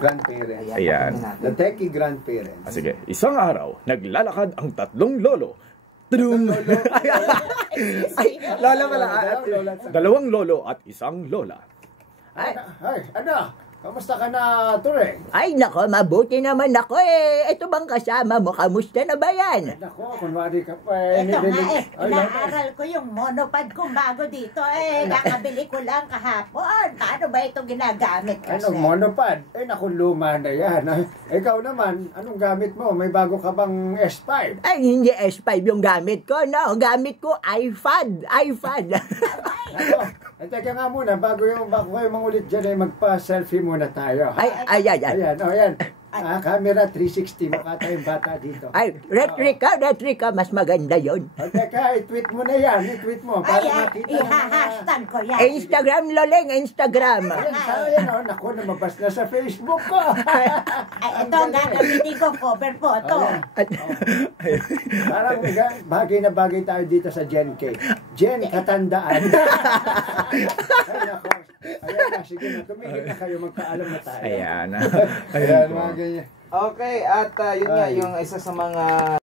grandparents. Ayan. The techie grandparents. Sige, isang araw, naglalakad ang tatlong lolo. Tudum! Ay, lola pala. Dalawang lolo at isang lola. Ay, ano? Kamusta ka na, Turing? Ay, nako, mabuti naman ako eh. Ito bang kasama mo? Kamusta na ba yan? Nako, kunwari ka pa. Ito nga eh, inaaral ko yung monopod kong bago dito eh. Nakabili ko lang kahapon. Paano ba ito ginagamit kasi? Anong monopod? Naku, luma na yan. Ikaw naman, anong gamit mo? May bago ka bang S5? Ay, hindi S5 yung gamit ko, no? Gamit ko iPad. Nako, teka nga muna, bago kayo mangulit dyan ay magpa-selfie muna tayo. Ay. Ayan. Camera 360, mukha tayong bata dito. Ay, retrika, mas maganda yon. Teka, i-tweet mo na yan. I-tweet mo para makita Iha-hashtag ko yan. Instagram, Loleng, Instagram. Ayan, naku, namabas na sa Facebook ko. Ay, ito ang gagamitin ko, cover photo. Parang bagay na bagay tayo dito sa Gen K. Gen Katandaan. Ay, naku. Ayan na, sige na, tumigil na kayo, magpaalam na tayo. Ayan. Ayan, mga ganyan. Okay, at yun nga, yung isa sa mga